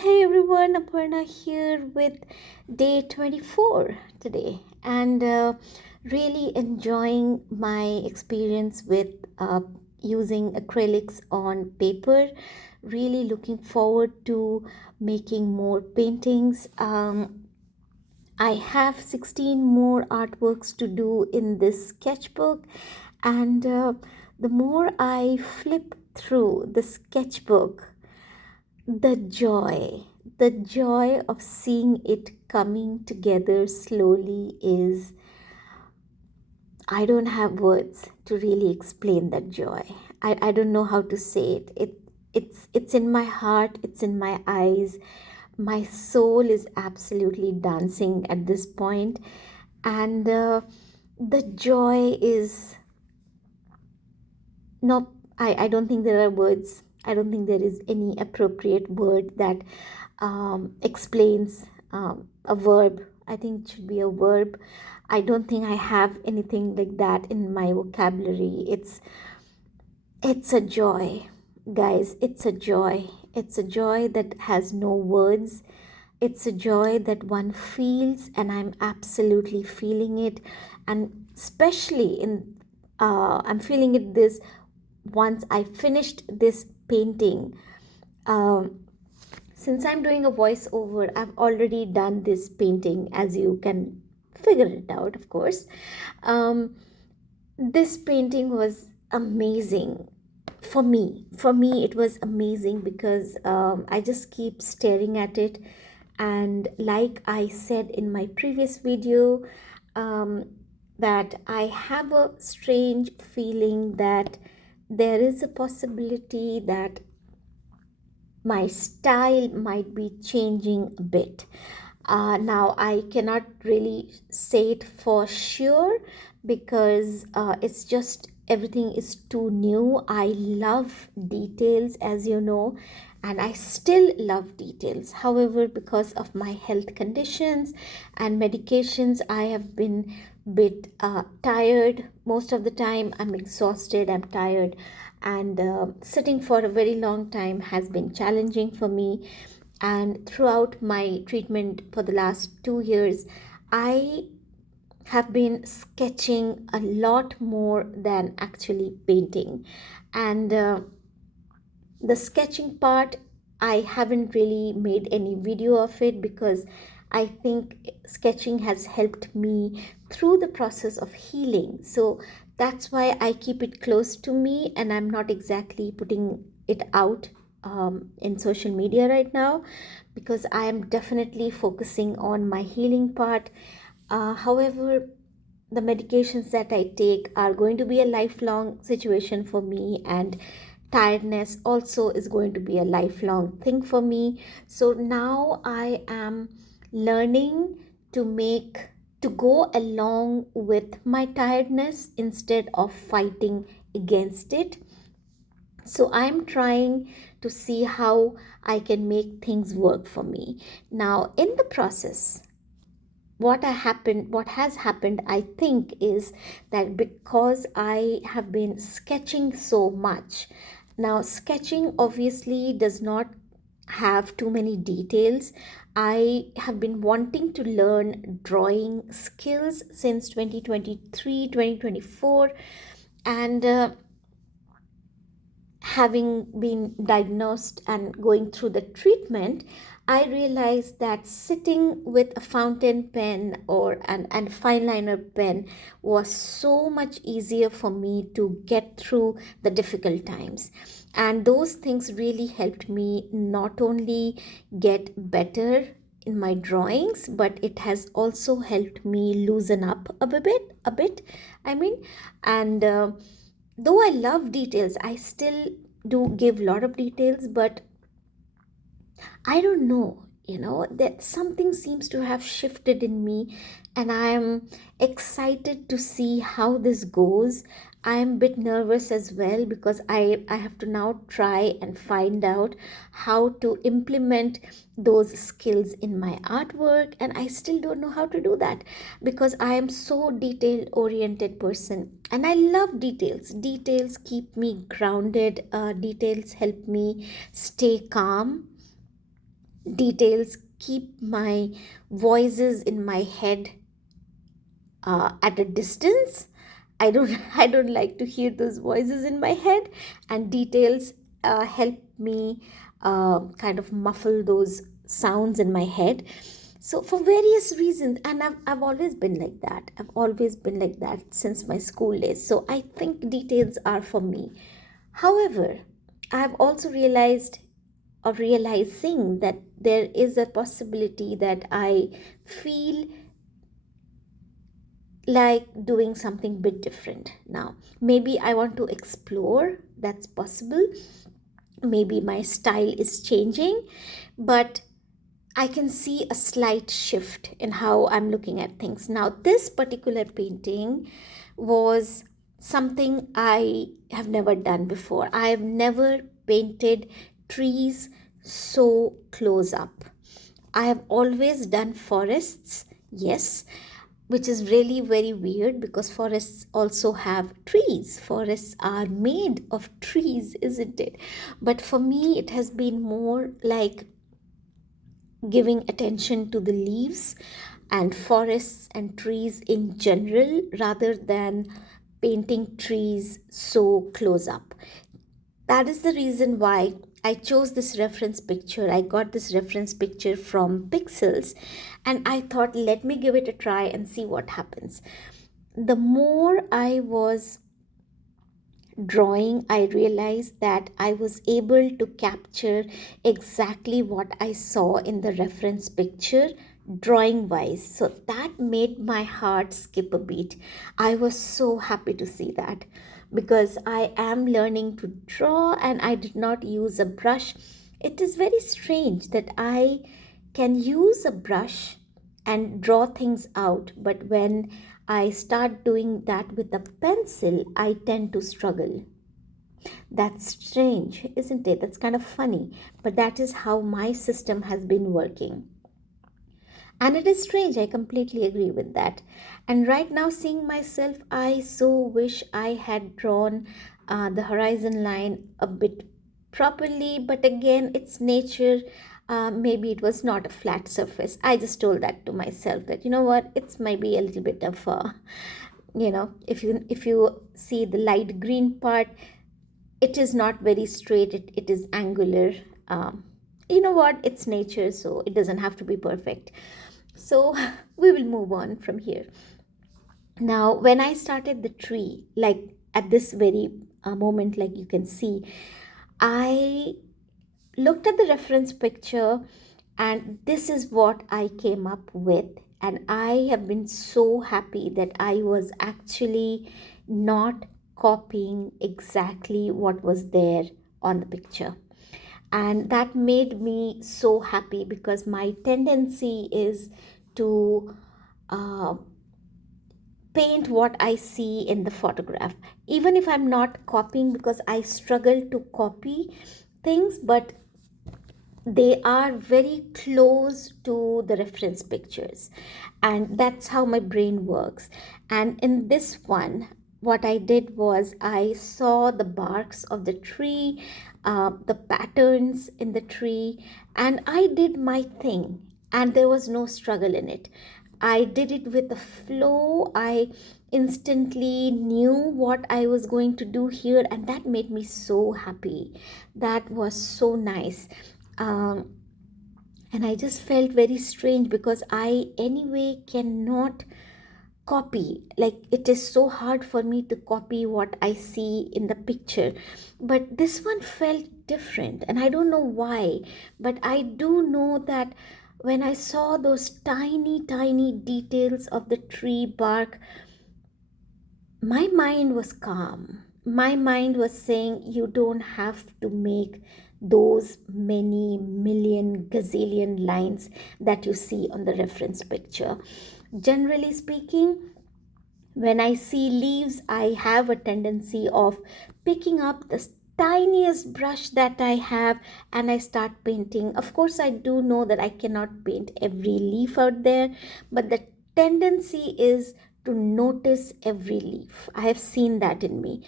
Hey everyone, Aparna here with day 24 today, and really enjoying my experience with using acrylics on paper. Really looking forward to making more paintings. I have 16 more artworks to do in this sketchbook, and the more I flip through the sketchbook, the joy the joy of seeing it coming together slowly is, I don't have words to really explain that joy. I don't know how to say it's in my heart, it's in my eyes. My soul is absolutely dancing at this point, and the joy is no, I don't think there are words. I don't think there is any appropriate word that explains a verb. I think it should be a verb. I don't think I have anything like that in my vocabulary. It's a joy, guys. It's a joy. It's a joy that has no words. It's a joy that one feels, and I'm absolutely feeling it. And especially I'm feeling it this once I finished this painting. Um, since I'm doing a voiceover, I've already done this painting, as you can figure it out, of course. Um, this painting was amazing for me. For me, it was amazing because I just keep staring at it. And like I said in my previous video, um, that I have a strange feeling that there is a possibility that my style might be changing a bit. Now, I cannot really say it for sure because it's just everything is too new. I love details, as you know, and I still love details. However, because of my health conditions and medications, I have been bit tired most of the time. I'm exhausted, I'm tired, and sitting for a very long time has been challenging for me. And throughout my treatment for the last 2 years, I have been sketching a lot more than actually painting. And the sketching part, I haven't really made any video of it because I think sketching has helped me through the process of healing. So that's why I keep it close to me, and I'm not exactly putting it out in social media right now because I am definitely focusing on my healing part. However, the medications that I take are going to be a lifelong situation for me, and tiredness also is going to be a lifelong thing for me. So now I am learning to make to go along with my tiredness instead of fighting against it. So I'm trying to see how I can make things work for me. Now, in the process, what has happened, I think, is that because I have been sketching so much. Now, sketching obviously does not have too many details. I have been wanting to learn drawing skills since 2023, 2024, and having been diagnosed and going through the treatment, I realized that sitting with a fountain pen or and fine liner pen was so much easier for me to get through the difficult times. And those things really helped me not only get better in my drawings, but it has also helped me loosen up a bit, I mean. And though I love details, I still do give a lot of details, but I don't know, that something seems to have shifted in me, and I am excited to see how this goes. I am a bit nervous as well because I have to now try and find out how to implement those skills in my artwork, and I still don't know how to do that because I am so detail oriented person, and I love details. Details keep me grounded. Details help me stay calm, Details keep my voices in my head at a distance. I don't like to hear those voices in my head, and details help me kind of muffle those sounds in my head. So for various reasons, and I've always been like that. I've always been like that since my school days. So I think details are for me. However, I've also realized or realizing that there is a possibility that I feel like doing something bit different now. Maybe I want to explore, that's possible. Maybe my style is changing, but I can see a slight shift in how I'm looking at things. Now, this particular painting was something I have never done before. I have never painted trees so close up. I have always done forests, yes, which is really very weird because forests also have trees. Forests are made of trees, isn't it? But for me, it has been more like giving attention to the leaves and forests and trees in general rather than painting trees so close up. That is the reason why I chose this reference picture. I got this reference picture from Pixels, and I thought, let me give it a try and see what happens. The more I was drawing, I realized that I was able to capture exactly what I saw in the reference picture drawing wise. So that made my heart skip a beat. I was so happy to see that because I am learning to draw and I did not use a brush. It is very strange that I can use a brush and draw things out, but when I start doing that with a pencil, I tend to struggle. That's strange, isn't it? That's kind of funny, but that is how my system has been working. And it is strange, I completely agree with that. And right now, seeing myself, I so wish I had drawn the horizon line a bit properly, but again, it's nature. Maybe it was not a flat surface. I just told that to myself that, you know what, it's maybe a little bit of if you see the light green part, it is not very straight, it is angular. You know what, it's nature, so it doesn't have to be perfect. So we will move on from here. Now, when I started the tree, like at this very moment, like you can see, I looked at the reference picture and this is what I came up with. And I have been so happy that I was actually not copying exactly what was there on the picture. And that made me so happy because my tendency is to uh, paint what I see in the photograph, even if I'm not copying, because I struggle to copy things, but they are very close to the reference pictures, and that's how my brain works. And in this one, what I did was I saw the barks of the tree, the patterns in the tree, and I did my thing, and there was no struggle in it. I did it with a flow. I instantly knew what I was going to do here, and that made me so happy. That was so nice. um, and I just felt very strange because I anyway cannot copy, like it is so hard for me to copy what I see in the picture, but this one felt different and I don't know why. But I do know that when I saw those tiny details of the tree bark, my mind was calm. My mind was saying, you don't have to make those many million gazillion lines that you see on the reference picture. Generally speaking, when I see leaves, I have a tendency of picking up the tiniest brush that I have and I start painting. Of course, I do know that I cannot paint every leaf out there, but the tendency is to notice every leaf. I have seen that in me.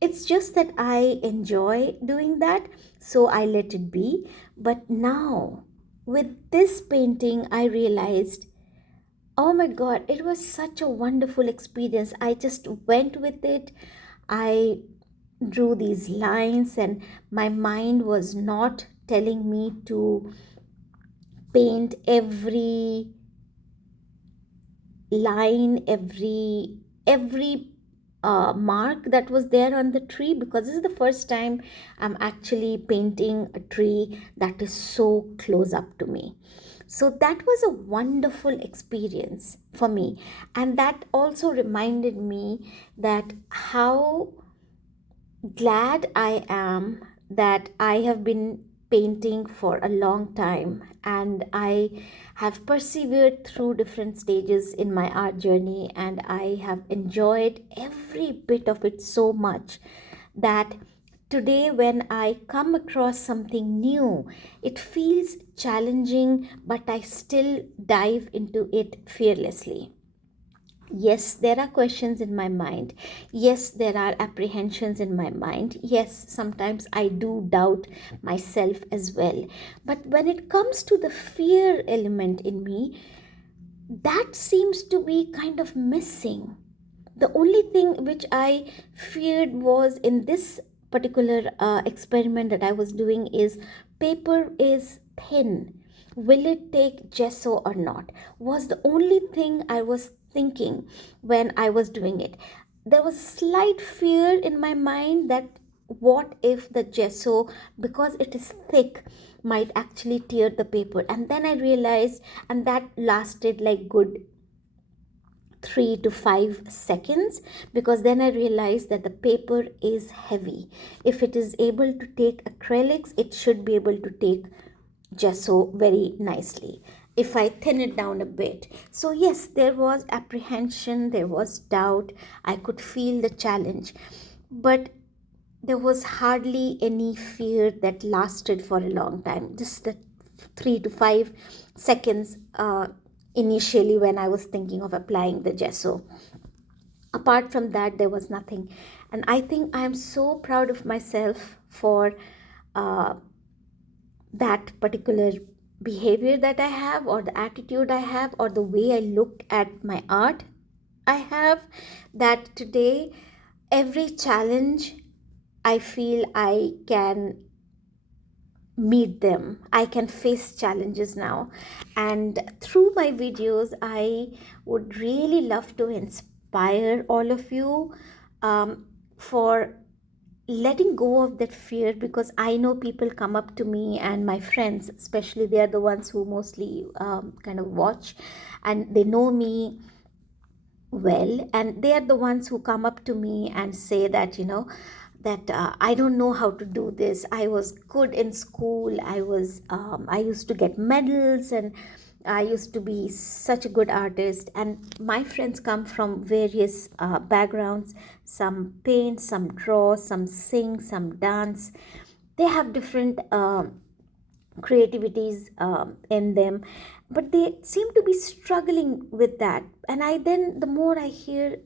It's just that I enjoy doing that, so I let it be. But now, with this painting, I realized, oh my God, it was such a wonderful experience. I just went with it. I drew these lines, and my mind was not telling me to paint every line, every mark that was there on the tree, because this is the first time I'm actually painting a tree that is so close up to me. So that was a wonderful experience for me, and that also reminded me that how glad I am that I have been painting for a long time, and I have persevered through different stages in my art journey, and I have enjoyed every bit of it so much that today when I come across something new, it feels challenging, but I still dive into it fearlessly. Yes, there are questions in my mind. Yes, there are apprehensions in my mind. Yes, sometimes I do doubt myself as well. But when it comes to the fear element in me, that seems to be kind of missing. The only thing which I feared was in this particular experiment that I was doing is paper is thin. Will it take gesso or not? Was the only thing I was thinking when I was doing it. There was slight fear in my mind that what if the gesso, because it is thick, might actually tear the paper. And then I realized, and that lasted like good 3 to 5 seconds, because then I realized that the paper is heavy. If it is able to take acrylics, it should be able to take gesso very nicely if I thin it down a bit. So, yes, there was apprehension, there was doubt, I could feel the challenge, but there was hardly any fear that lasted for a long time. Just the 3 to 5 seconds initially when I was thinking of applying the gesso. Apart from that, there was nothing. And I think I am so proud of myself for uh, that particular behavior that I have, or the attitude I have, or the way I look at my art I have, that today every challenge I feel I can meet them. I can face challenges now. And through my videos, I would really love to inspire all of you for letting go of that fear, because I know people come up to me, and my friends especially, they are the ones who mostly kind of watch, and they know me well, and they are the ones who come up to me and say that, that I don't know how to do this. I was good in school, I used to get medals, and I used to be such a good artist. And my friends come from various backgrounds. Some paint, some draw, some sing, some dance. They have different creativities in them, but they seem to be struggling with that. And I then, the more I hear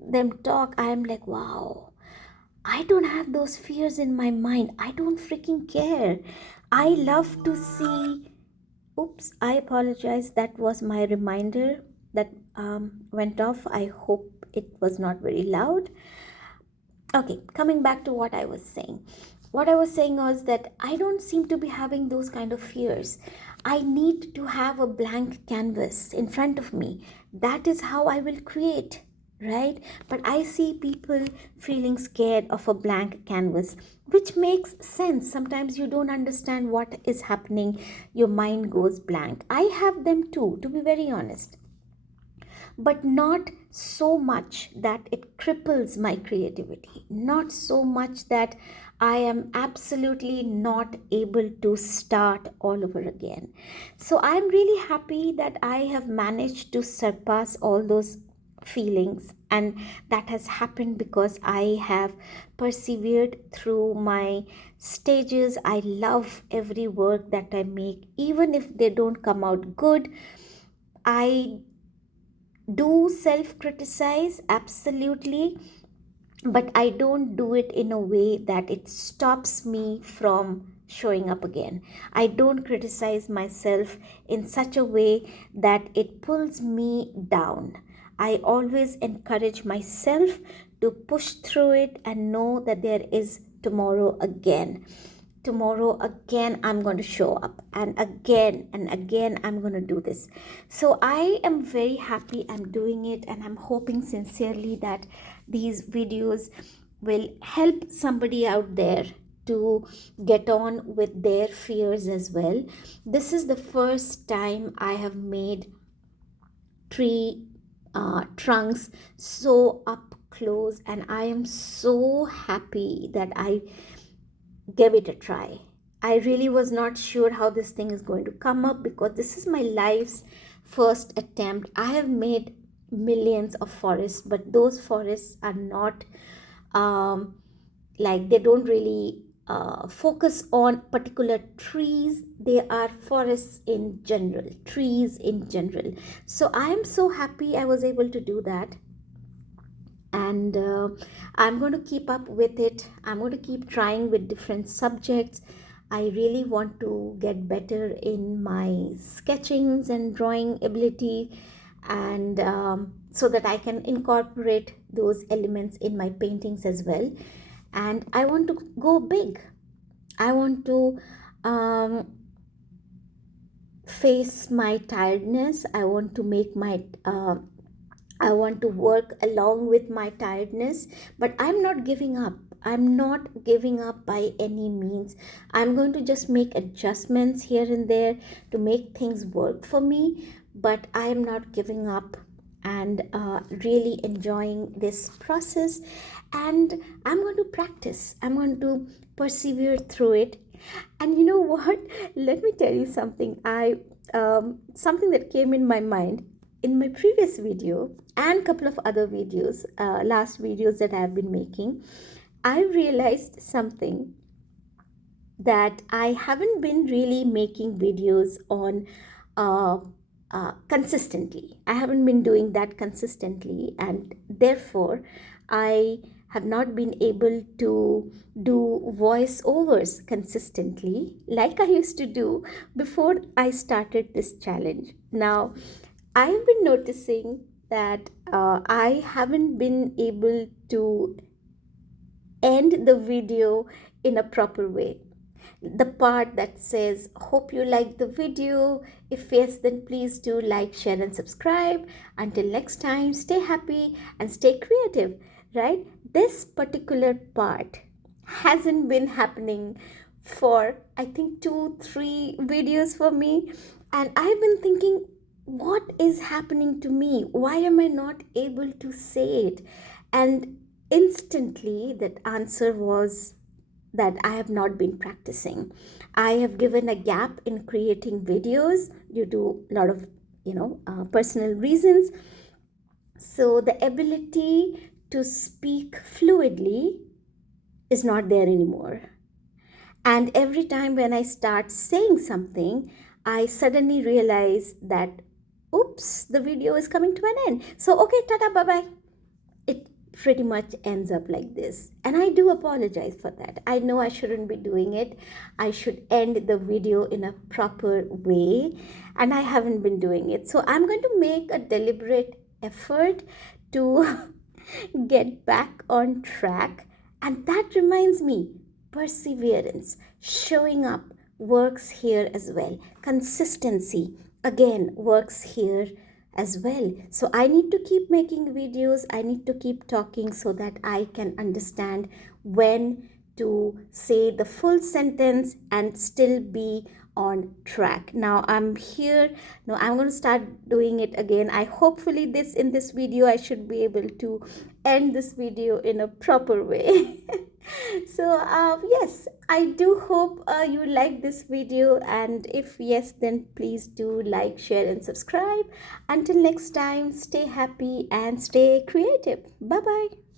them talk, I am like, wow, I don't have those fears in my mind. I don't freaking care. I love to see. Oops, I apologize. That was my reminder that went off. I hope it was not very loud. Okay, coming back to what I was saying. What I was saying was that I don't seem to be having those kind of fears. I need to have a blank canvas in front of me. That is how I will create, right? But I see people feeling scared of a blank canvas, which makes sense. Sometimes you don't understand what is happening, your mind goes blank. I have them too, to be very honest, but not so much that it cripples my creativity, not so much that I am absolutely not able to start all over again. So I'm really happy that I have managed to surpass all those feelings, and that has happened because I have persevered through my stages. I love every work that I make, even if they don't come out good. I do self criticize, absolutely, but I don't do it in a way that it stops me from showing up again. I don't criticize myself in such a way that it pulls me down. I always encourage myself to push through it and know that there is tomorrow again. Tomorrow again, I'm going to show up, and again I'm going to do this. So I am very happy I'm doing it, and I'm hoping sincerely that these videos will help somebody out there to get on with their fears as well. This is the first time I have made tree trunks so up close, and I am so happy that I gave it a try. I really was not sure how this thing is going to come up, because this is my life's first attempt. I have made millions of forests, but those forests are not like, they don't really focus on particular trees. They are forests in general, trees in general. So I am so happy I was able to do that, and I'm going to keep up with it. I'm going to keep trying with different subjects. I really want to get better in my sketchings and drawing ability, and so that I can incorporate those elements in my paintings as well. And I want to go big. I want to face my tiredness. I want to make my I want to work along with my tiredness, but I'm not giving up. I'm not giving up by any means. I'm going to just make adjustments here and there to make things work for me, but I am not giving up, and really enjoying this process. And I'm going to practice, I'm going to persevere through it. And you know what? Let me tell you something. Something that came in my mind in my previous video and couple of other videos, last videos that I've been making. I realized something, that I haven't been really making videos on consistently. I haven't been doing that consistently, and therefore I have not been able to do voiceovers consistently like I used to do before I started this challenge. Now, I have been noticing that I haven't been able to end the video in a proper way. The part that says, hope you like the video. If yes, then please do like, share, and subscribe. Until next time, stay happy and stay creative, right? This particular part hasn't been happening for, I think, 2-3 videos for me. And I've been thinking, what is happening to me? Why am I not able to say it? And instantly, that answer was that I have not been practicing. I have given a gap in creating videos due to a lot of, personal reasons. So the ability to speak fluidly is not there anymore. And every time when I start saying something, I suddenly realize that, oops, the video is coming to an end. So, okay, tata, bye bye. It pretty much ends up like this. And I do apologize for that. I know I shouldn't be doing it. I should end the video in a proper way. And I haven't been doing it. So I'm going to make a deliberate effort to get back on track. And that reminds me, perseverance, showing up works here as well. Consistency, again, works here as well. So I need to keep making videos. I need to keep talking so that I can understand when to say the full sentence and still be on track. Now I'm here. Now I'm going to start doing it again. I hopefully in this video I should be able to end this video in a proper way. So yes, I do hope you like this video, and if yes, then please do like, share, and subscribe. Until next time, stay happy and stay creative. Bye bye.